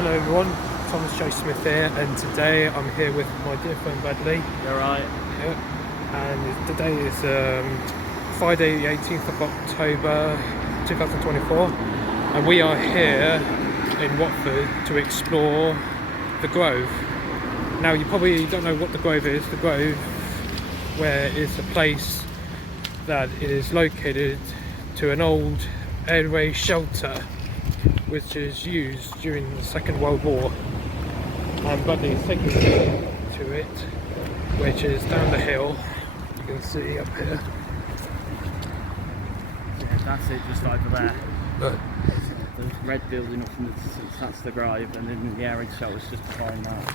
Hello everyone, Thomas J. Smith here, and today I'm here with my dear friend Bradley. You're right. Yeah. And today is Friday the 18th of October 2024, and we are here in Watford to explore the Grove. Now you probably don't know what the Grove is. The Grove, where is a place that is located to an old air raid shelter which is used during the Second World War, and Bradley is taking me to it, which is down the hill. You can see up here. Yeah, that's it, just over there. But The red building up in the distance, that's the Grove, and then the air raid shelter's just behind that.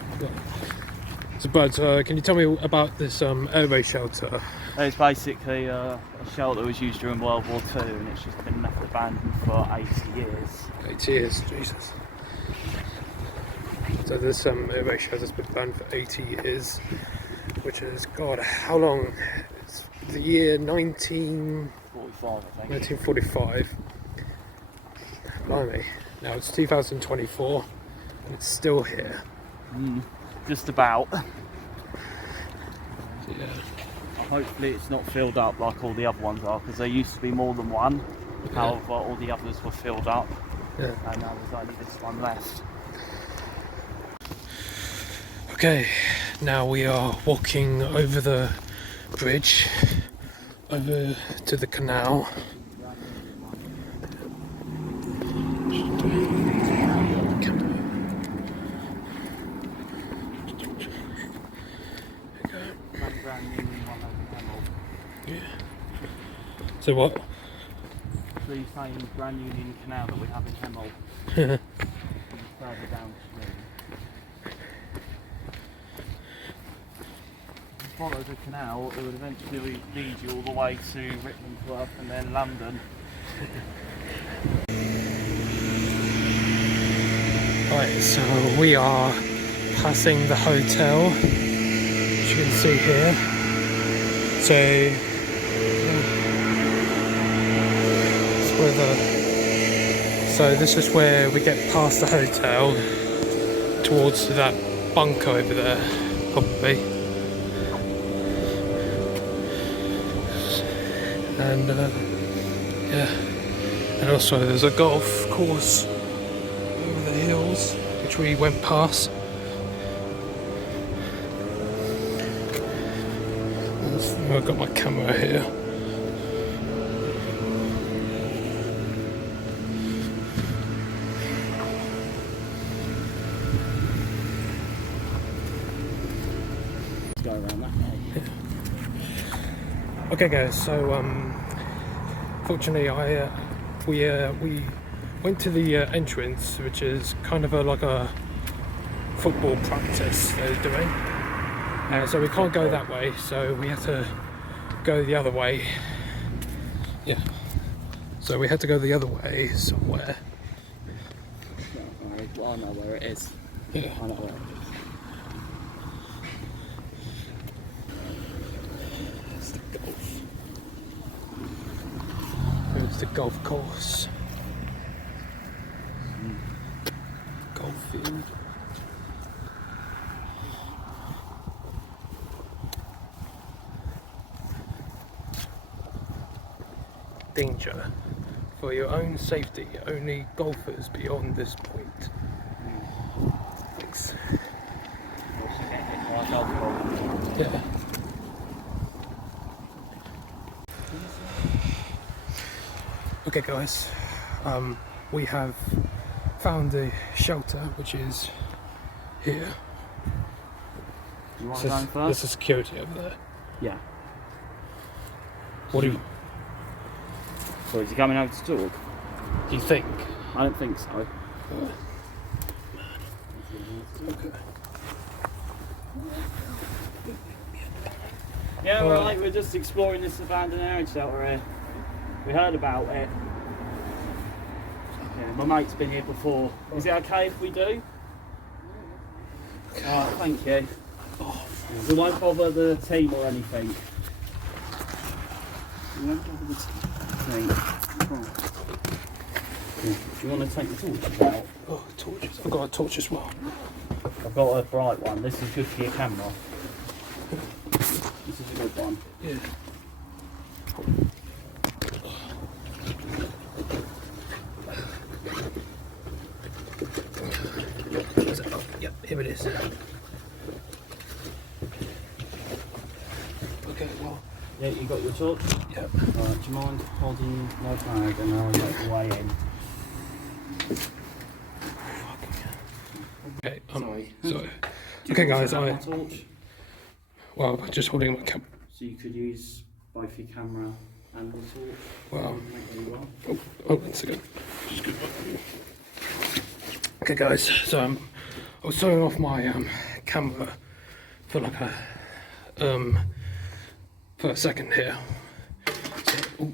so, Brad, can you tell me about this air raid shelter? It's basically a shelter that was used during World War II, and it's just been left abandoned for 80 years. 80 years, Jesus. So this air raid shelter's been banned for 80 years, which is, God, how long? It's the year 45, I think. 1945. Blimey. Now it's 2024 and it's still here. Just about. Yeah. Hopefully it's not filled up like all the other ones are, because there used to be more than one. Yeah. However, all the others were filled up, Yeah. and now there's only this one left. Okay, now we are walking over the bridge, over to the canal. Yeah. So what? So you're saying Grand Union Canal that we have in Hemel, further downstream. Follow the canal, it would eventually lead you all the way to Rickmansworth and then London. Right, so we are passing the hotel, as you can see here. So this is where we get past the hotel towards that bunker over there, probably. And yeah, and also there's a golf course over the hills which we went past. I've got my camera here. Let's go around that way. Yeah. Okay guys, so fortunately we went to the entrance, which is kind of like a football practice they're doing. So we can't go that way, so we had to go the other way. Yeah. So we had to go the other way somewhere. Well, I know where it is. Yeah. I know where it is. It's the golf. Here's the golf course. Golf field. Danger. For your own safety, only golfers beyond this point. Thanks. Yeah. Okay guys, we have found the shelter, which is here. You want This to go is, first? this is security over there. Yeah. What do So is he coming over to talk? you think? I don't think so. Okay. Yeah, right, we're just exploring this abandoned air raid shelter here. We heard about it. Yeah, my mate's been here before. Is it okay if we do? Alright, thank you. We won't bother the team or anything. We won't bother the team. Do you want to take the torches out? Oh, torches. I've got a torch as well. I've got a bright one. This is good for your camera. This is a good one. Yeah. Oh, yeah, here it is. Okay, well. Yeah, you got your torch? Yep. Alright, do you mind holding my flag and I'll make the way in? Okay, Sorry. Okay, guys, My torch? well, just holding my camera. So you could use both your camera and the torch. Wow. Make you Oh, 1 second. Just good. Okay, guys, so I was throwing off my camera for like for a second here. So, oh,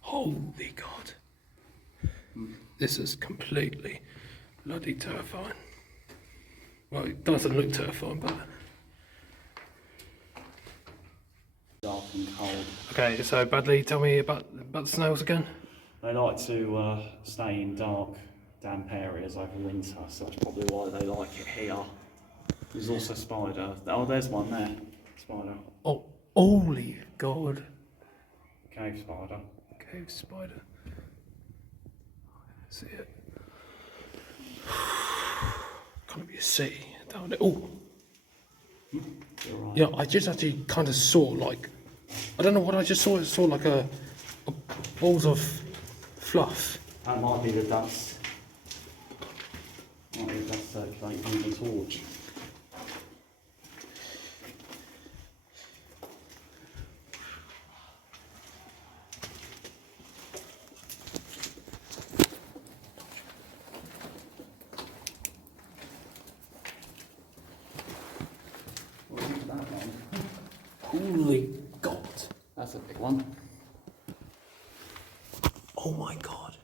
holy God, this is completely bloody terrifying. Well, it doesn't look terrifying, but dark and cold. okay. So, Bradley, tell me about the snails again. They like to stay in dark, damp areas over winter, so that's probably why they like it here. There's also spider. Oh, there's one there. Spider. Oh, holy God! Cave spider. Cave spider. See it. Can't be a sea down there. Oh, You're right. yeah. I just actually kind of saw like, I don't know what I just saw. It saw like a balls of fluff. That might be the dust. Might be the dust circulating in the torch. That one. Holy God! That's a big one. Oh my God!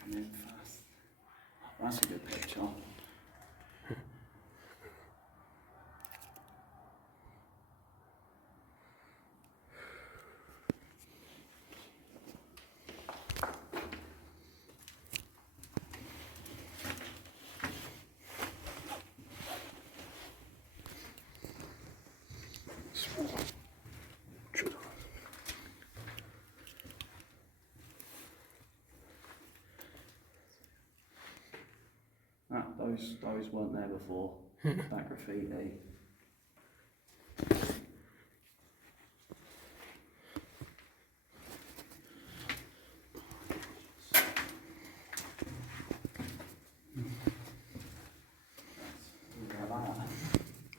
Come in fast. That's a good picture. Those weren't there before. That graffiti.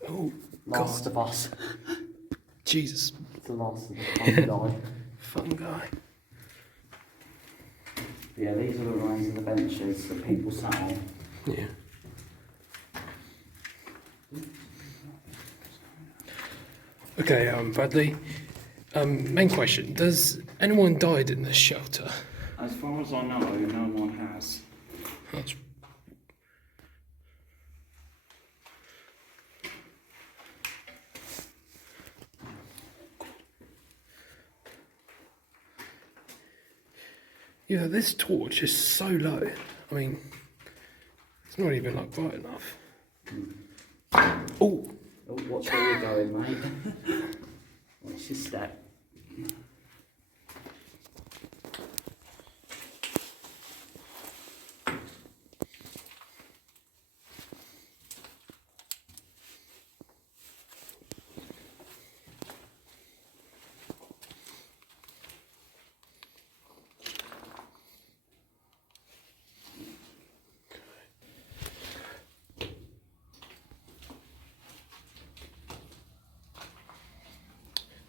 Oh Last God! of Us. Jesus! It's the last of the fungi. Fungi. Yeah, these are the remains of the benches that people sat on. Yeah. Okay, Bradley. Main question: does anyone died in this shelter? As far as I know, no one has. That's yeah, this torch is so low. I mean, it's not even like bright enough. Oh, Oh, watch where you're going, mate. Watch your step.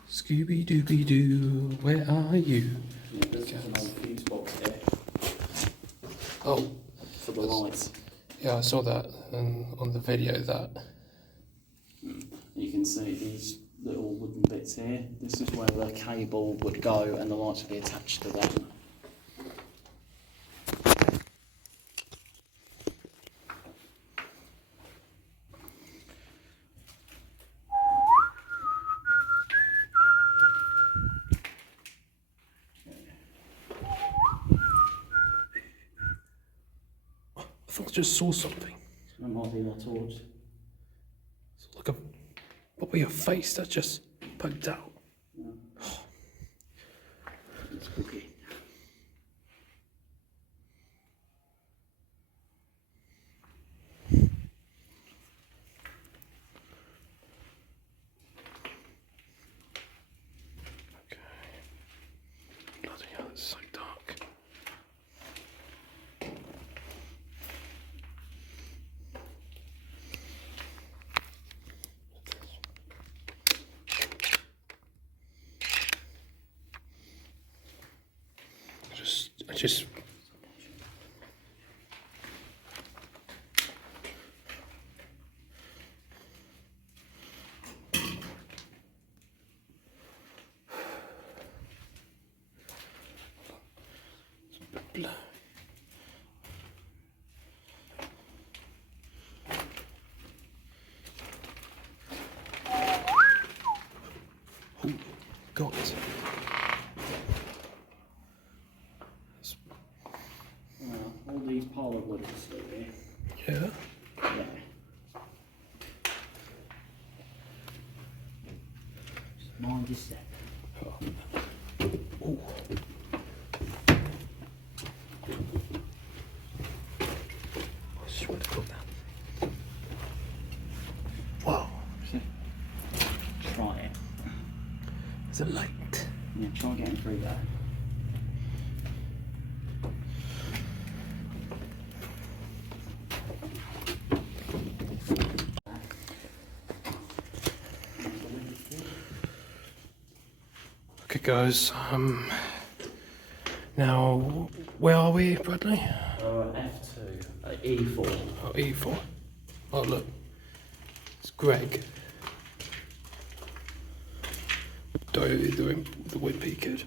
Scooby Dooby Doo, where are you? Yeah, there's an old fuse box here Oh, for the lights. yeah, I saw that on the video that. You can see these little wooden bits here. This is where the cable would go and the lights would be attached to them. thought I just saw something. That might be my torch. It's like probably a face that just poked out. It's spooky. Okay. Bloody hell, it's so dark. I just blur. Oh God. All these pilot wood is still here. Yeah. Yeah. Just mind your step. Oh. I swear to God that. Wow. Try it. Is it light? Yeah, try getting through that. Okay, guys. Now, where are we, Bradley? F2, E4. Oh, E4. Oh, look. It's Greg. Doing the wimpy kid.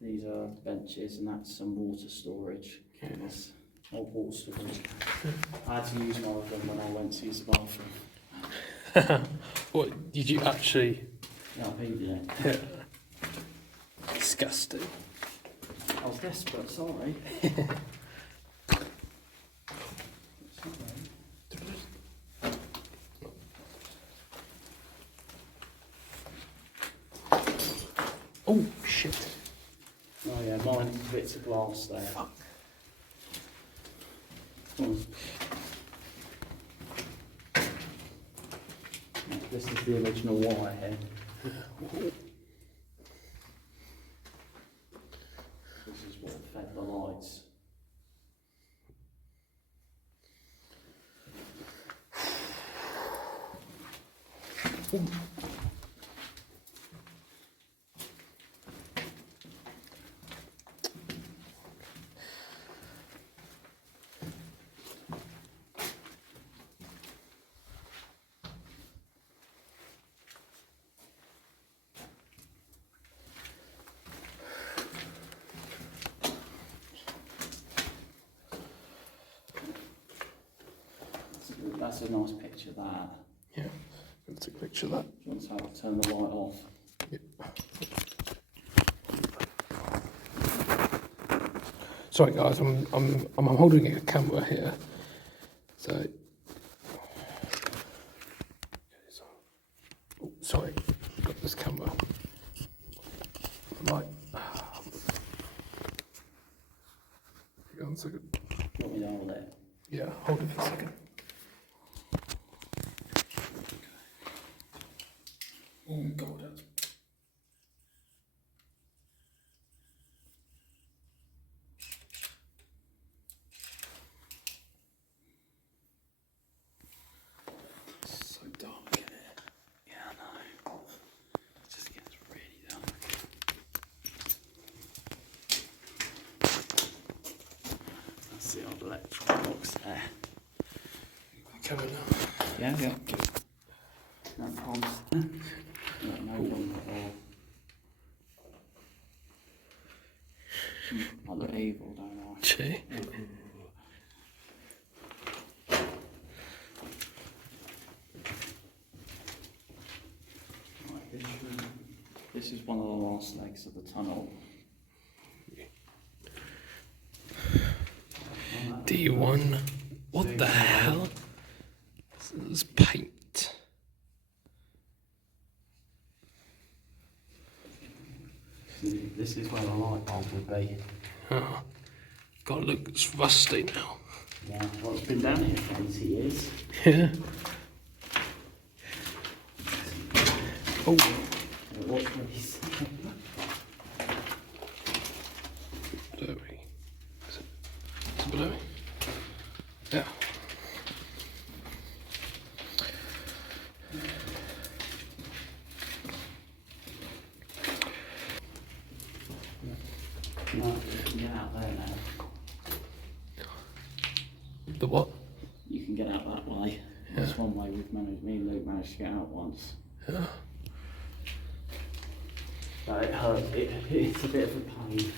These are benches and that's some water storage. Yes. Old water storage. I had to use one of them when I went to use the bathroom. What, did you actually? Yeah, I peed in it. Yeah. Disgusting. I was desperate, sorry. Oh, shit. Oh yeah, mine bits of glass there. Fuck. This is the original wire here. This is what fed the lights. Ooh. That's a nice picture of that. Yeah, let's take a picture of that. Do you want to turn the light off? Yep. Sorry guys, I'm holding a camera here. So, oh, sorry, got this camera. Right. Hang on a second. You want me to hold it? Yeah, hold it for a second. Oh God, that's... so dark in here. Yeah, I know. It just gets really dark. That's the old electrical box there. Camera now. Yeah, yeah. I look evil, don't I? Gee. Right, this is one of the last legs of the tunnel. D1. What the hell? This is paint. This is where the light bulb would be. Oh. God, look, it's rusty now. Yeah, well, it's been down here for 80 years. Yeah. Oh. Watch these. Blurry. Is it blurry? Yeah. No, you can get out there now. The what? You can get out that way. Yeah. That's one way me and Luke managed to get out once. Yeah. But it hurt. It's a bit of a pain.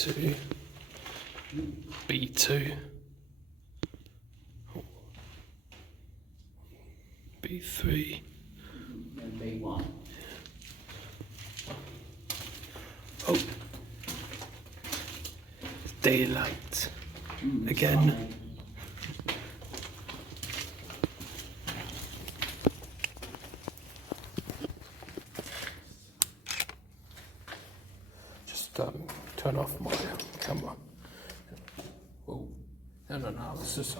B2. B2. B3. And B1. Oh. Daylight. Again. Just turn off my camera. Oh. No, I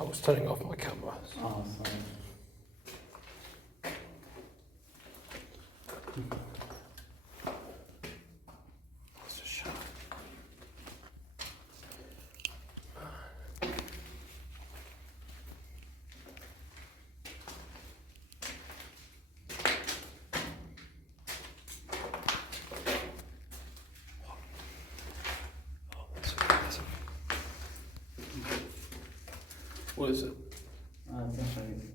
was turning off my camera. Oh, sorry. It's a shot. What is it? Definitely.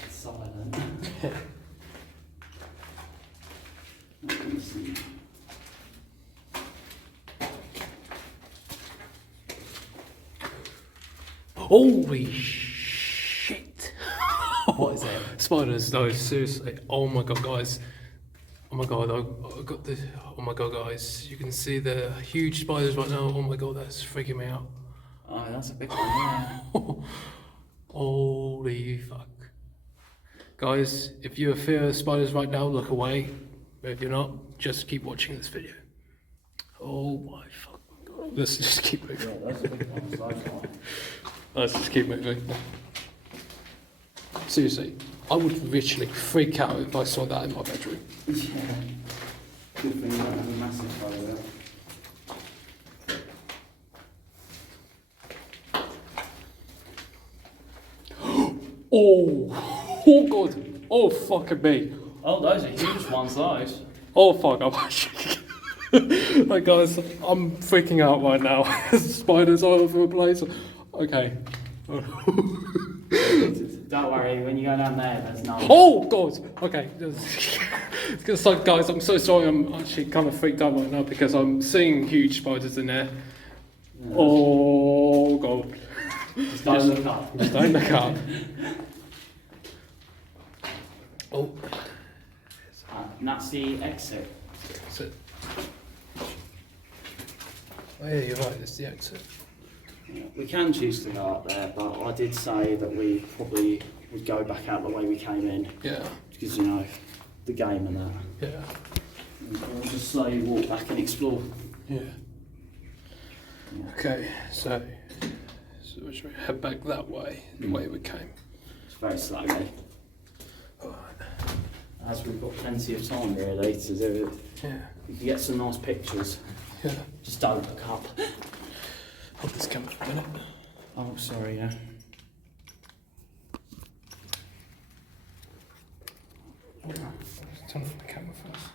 Just silent. Listen. Holy shit! What is it? Spiders, no, seriously. Oh my god, guys. Oh my god, I got the. Oh my god, guys. You can see the huge spiders right now. Oh my god, that's freaking me out. Oh, that's a big one, yeah. Holy fuck. Guys, if you fear spiders right now, look away. But if you're not, just keep watching this video. Oh my fucking god. Let's just keep moving. Yeah, that's a big one, so far. Let's just keep moving. Seriously, I would literally freak out if I saw that in my bedroom. Yeah. Good thing you don't have a massive photo. Oh god. Oh fucking me. Oh, those are huge ones, those. Oh fuck, I'm actually. Like guys, I'm freaking out right now. Spiders all over the place. Okay. Don't worry, when you go down there, there's no. Oh god. Okay. It's like guys, I'm so sorry. I'm actually kind of freaked out right now because I'm seeing huge spiders in there. Yeah. Oh god. Just don't look up. Just don't look up. Oh. And that's the exit. That's it. Oh yeah, you're right. It's the exit. Yeah, we can choose to go up there, but I did say that we probably would go back out the way we came in. Yeah. Because, you know, the game and that. Yeah. And we'll just slowly walk back and explore. Yeah. Okay, so we should head back that way, the way we came. It's very slowly. Alright. As we've got plenty of time really to do it. Yeah. You can get some nice pictures. Yeah. Just don't look up. Hold this camera for a minute. Oh, sorry, yeah. Let's turn off the camera first.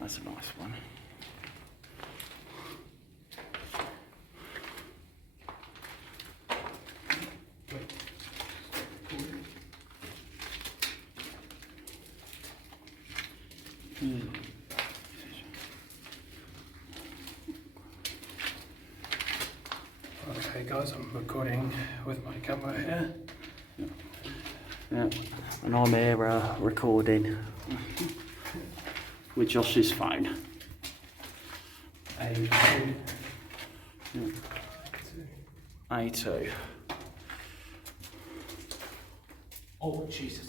That's a nice one. Okay guys, I'm recording with my camera here. Yeah, and I'm here recording with Josh's phone. A2. A2. Oh Jesus!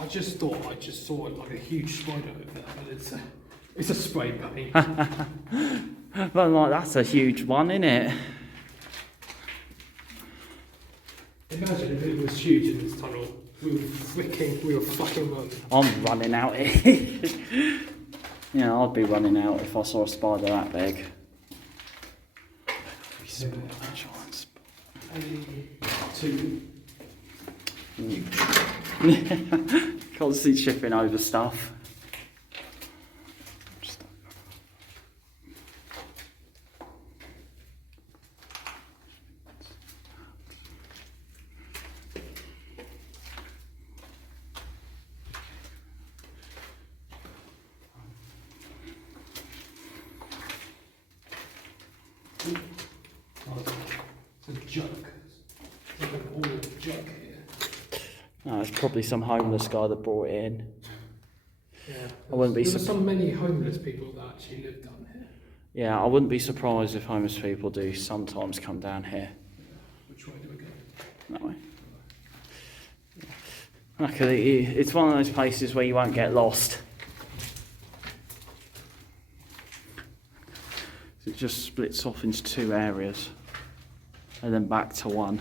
I just thought I just saw like a huge spider over there, but it's a spray paint. Well, like, that's a huge one, isn't it? Imagine if it was huge in this tunnel. We were fucking running. I'm running out here. Yeah, I'd be running out if I saw a spider that big. A2. Constantly tripping over stuff. Oh, it's a jug. It's like an old jug here. No, it's probably some homeless guy that brought it in. Yeah. I wouldn't be There were so many homeless people that actually live down here. Yeah, I wouldn't be surprised if homeless people do sometimes come down here. Which way do we go? That way. Okay, it's one of those places where you won't get lost. It just splits off into two areas and then back to one.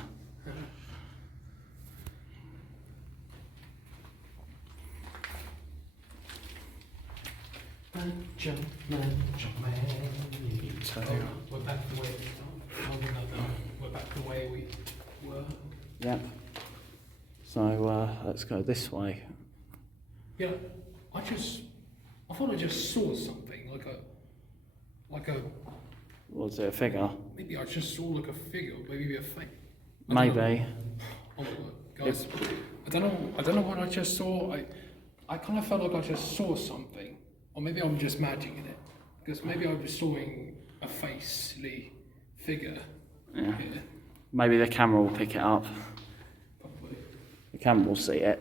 Jump man. So we're back the way we're back the way we were. Yep. So let's go this way. Yeah, I thought I just saw something like a. Was it a figure? Maybe I just saw like a figure, maybe a thing. Maybe. Oh my god, guys! I don't know what I just saw. I kind of felt like I just saw something, or maybe I'm just imagining it, because maybe I was seeing a facely figure Yeah. here. Maybe the camera will pick it up. Probably. The camera will see it.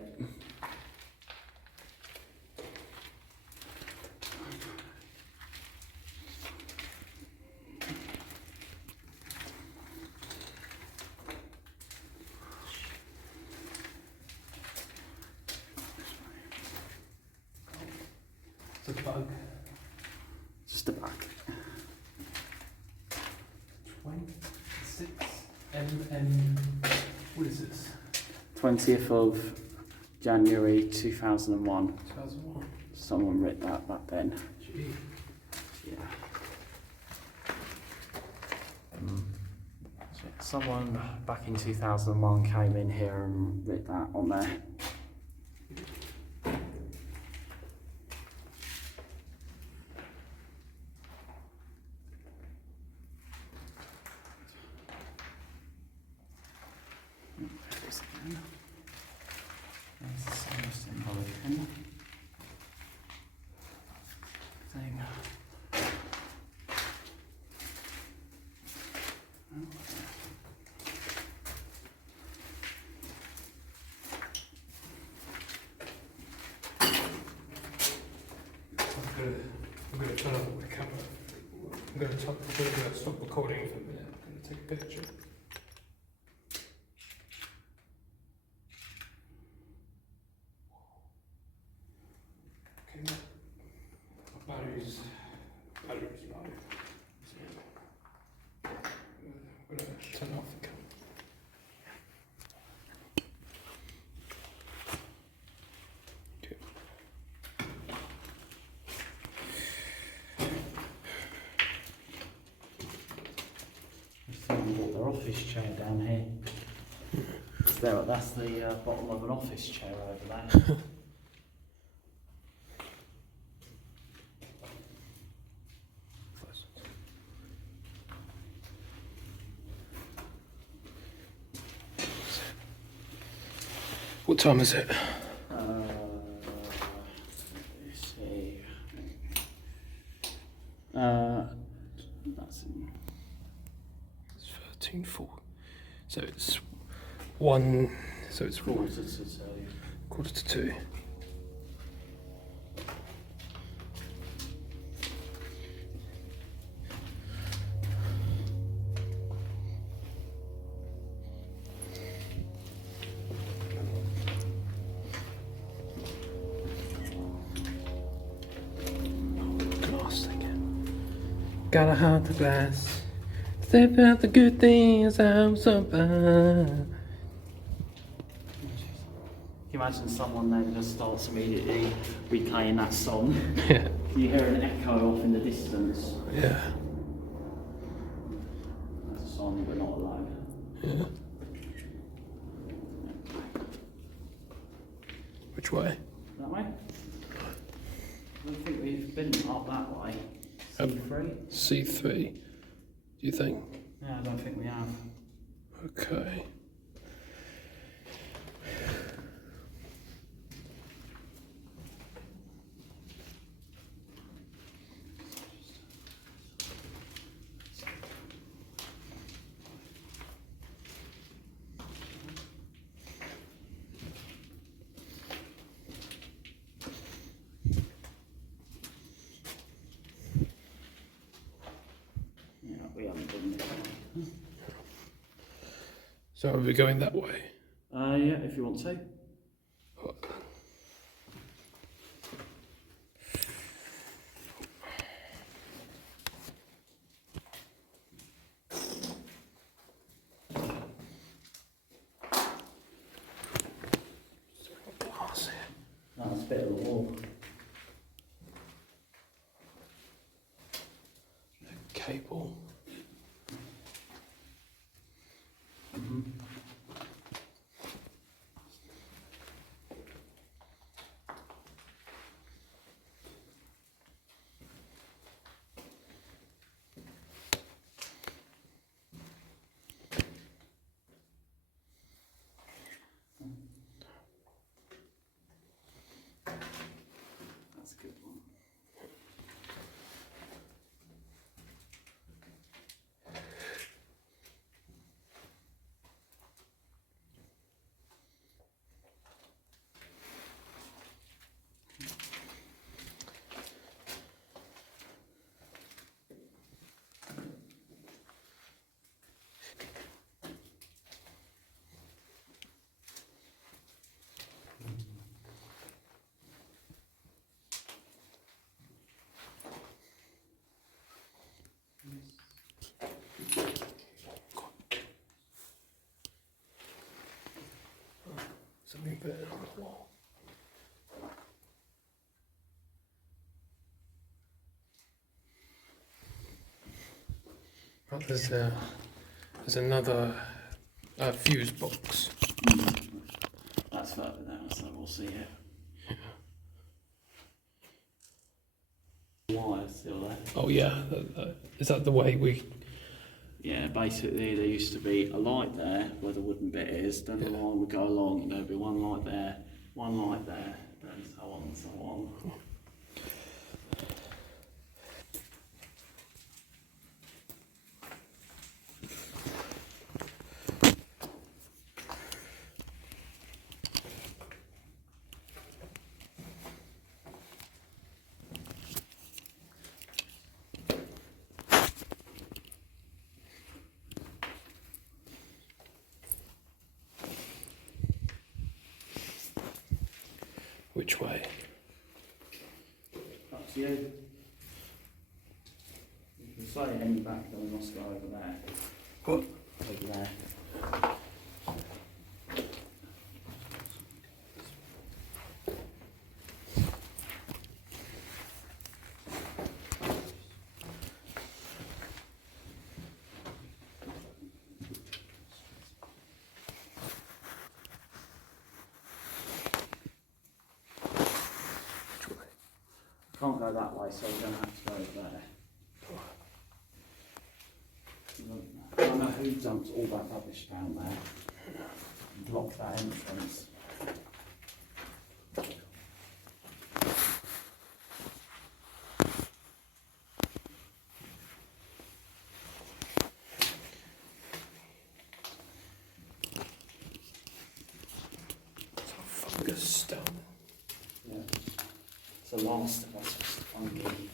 It's a bug. Just a bug. 26 mm. What is this? 20th of January 2001. 2001. Someone writ that back then. Gee. Yeah. Someone back in 2001 came in here and writ that on there. There's the same symbolic pen. Thing. I'm gonna turn off the camera. I'm gonna stop recording for a minute. I'm gonna take a picture. office chair down here. That's the bottom of an office chair over there. What time is it? Let's see. That's in. It's 13:04. So it's 1. So it's Quarter to two. quarter to 2. Glass again. Gotta have the glass. Step out the good things out so bad. Can you imagine someone then just starts immediately replaying that song? Yeah. You hear an echo off in the distance. Yeah. That's a song We're Not Alone. Yeah. Which way? That way? I don't think we've been up that way. C3? C3. Do you think? Yeah, I don't think we have. Okay. Yeah, we haven't been there. So are we going that way? Yeah, if you want to. Glass here. That's a bit of a wall. Cable. That's a good one. Something better on the wall. Right, there's another fuse box. That's further down, so we'll see it. Wires still there. Oh yeah, is that the way we? Yeah, basically there used to be a light there where the wooden bit is, then the line would go along and there'd be one light there, and so on and so on. Which way? Up to you. You can say heading back, then we must go over there. What? Over there. Can't go that way, so we're going to have to go there. I don't know who dumped all that rubbish down there and blocked that entrance. Fungus stuff. Yeah. It's the last of us, it's funky.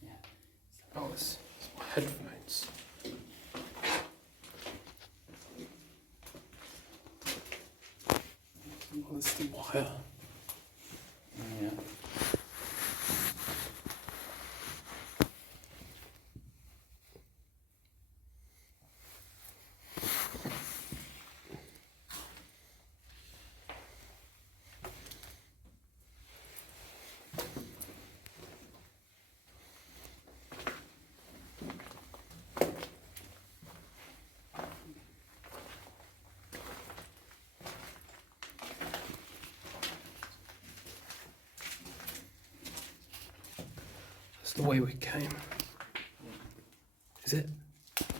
Yeah. Oh, it's my headphones. Oh, it's the wire. Yeah. That's the way we came. Is it?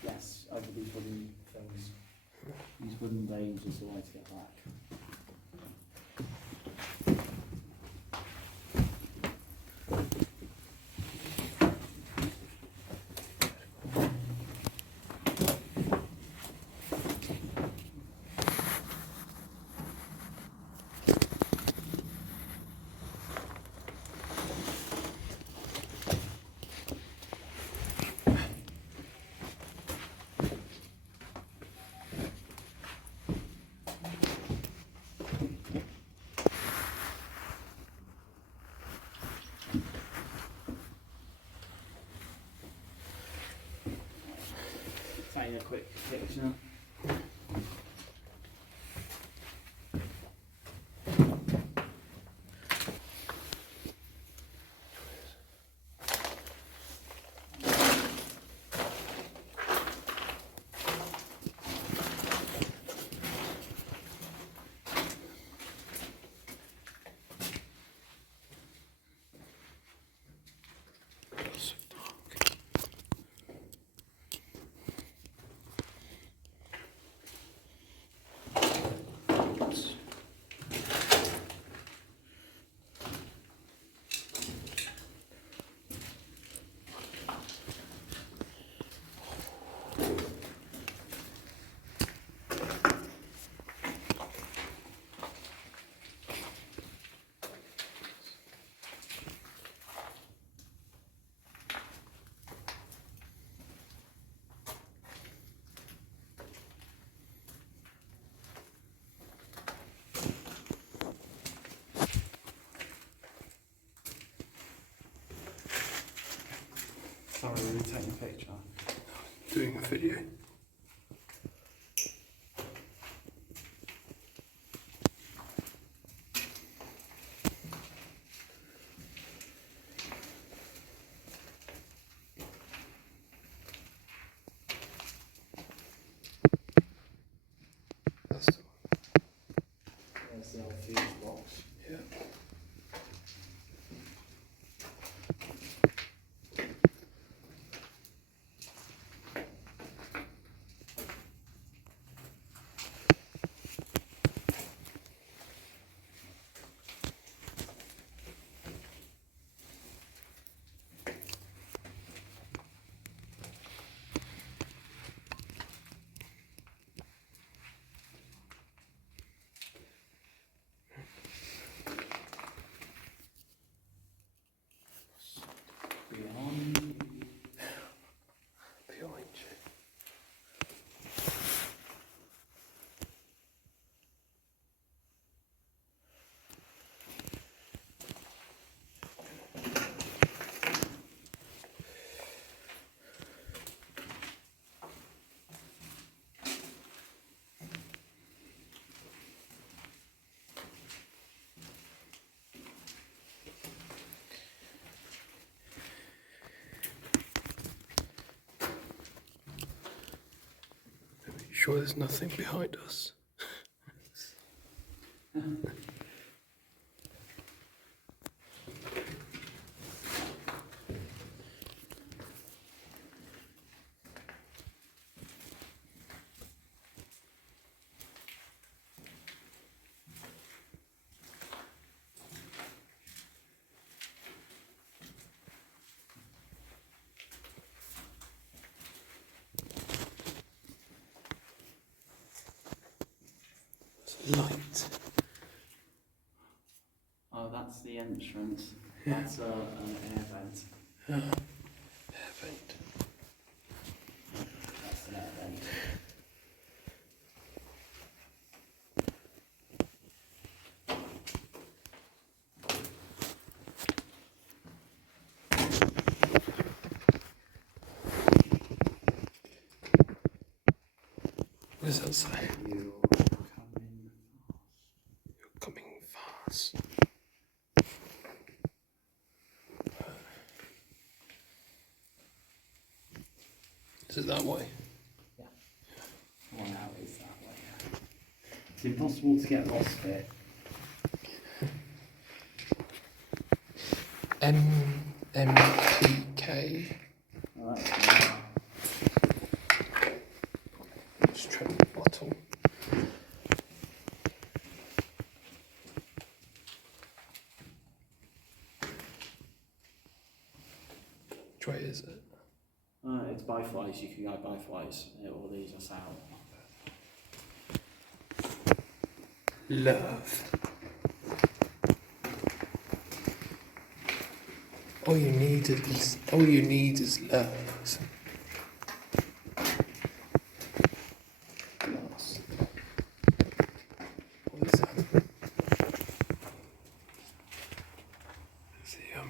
Yes, over these wooden things. These wooden dames is the way to get back. Taking a quick picture. So dark. Sorry, we were taking a picture. Doing a video. That's the one. There's the old fuse box. Yeah. Behind. Behind you. Sure there's nothing behind us. light. Oh, that's the entrance. Yeah. That's an air vent. Air vent. That's an air vent. What does that say? You're coming fast. You're coming fast. Is it that way? Yeah. One out is that way. Yeah. It's impossible to get lost here. MPK. Oh, that's right. Just trim the bottle. Which way is it? It's both ways. You can go both ways. It will lead us out. Love. All you need is love. Glass. What is that? It's the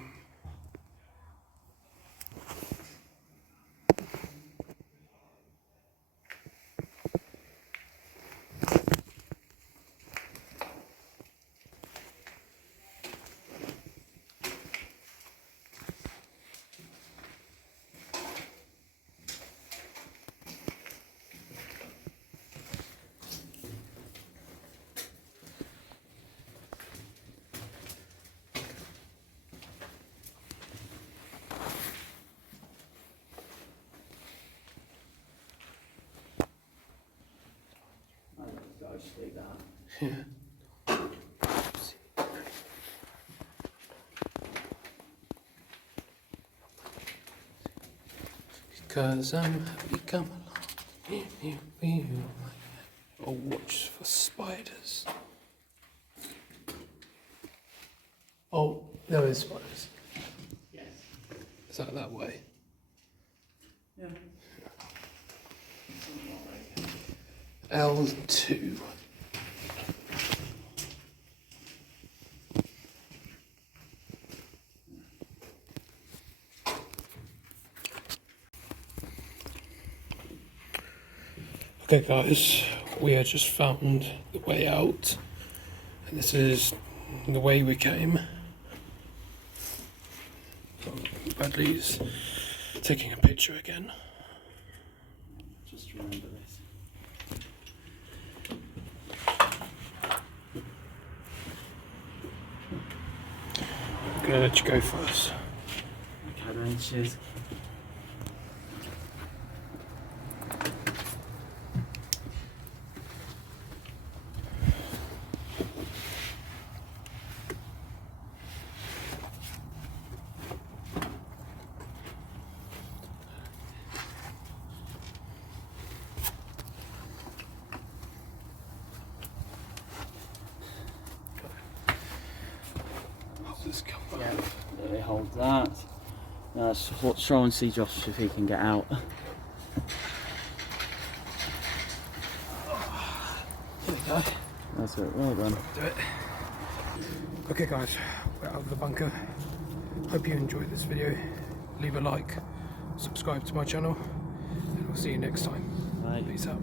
Ghostly that. yeah. Because I'm happy, come along. Or watch for spiders. Oh, there is spiders. Yes. Is that way? Yeah. L2. Okay guys, we have just found the way out, and this is the way we came. Bradley's taking a picture again. Just remember this. I'm gonna let you go first. Okay then, cheers. Just come Yeah, back. they hold that. Let's try and see Josh if he can get out. There we go. That's it, well done. Do it. Okay guys, we're out of the bunker. Hope you enjoyed this video. Leave a like, subscribe to my channel, and we'll see you next time. Right. Peace out.